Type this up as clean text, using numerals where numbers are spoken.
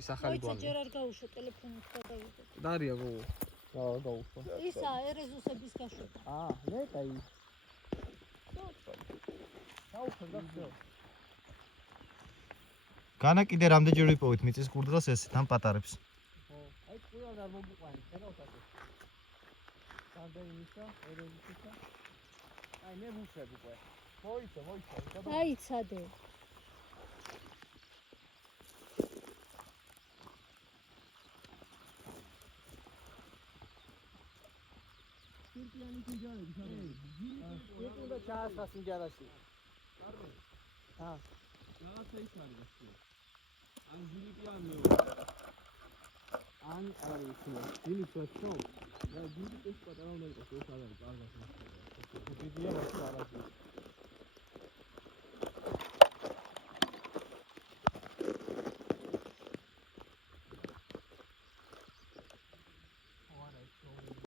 ისახალი გვამი. ჯერ არ გაუშვა ტელეფონით გადავიდე. დარია გოგო. გაუშვა. ისა ერეზუსების გაშვება. ნეტაი. გაუშვა გახსოვ. განა კიდე რამდენჯერ ვიპოვეთ მიწის კურდღელს ეს თან პატარებს. აი ყველა არ მოგიყვანი, ხედავთ ასე. რამდენი ისა, ერეზუსისა. აი მე ვუშვებ უკვე. მოიცა. აიცადე. სირკიანი ფინჯანები სადაა? ეკუნა ჩაასხა სინჯარაში. რაღაცა ის არის გასწია. ან ჯილიპი ან მეორე. ან არის ხო? ჯილიპი ხო? და ჯილიპი ეს პატარა უნდა იყოს ეს არის კარგად. დიდია რა არის.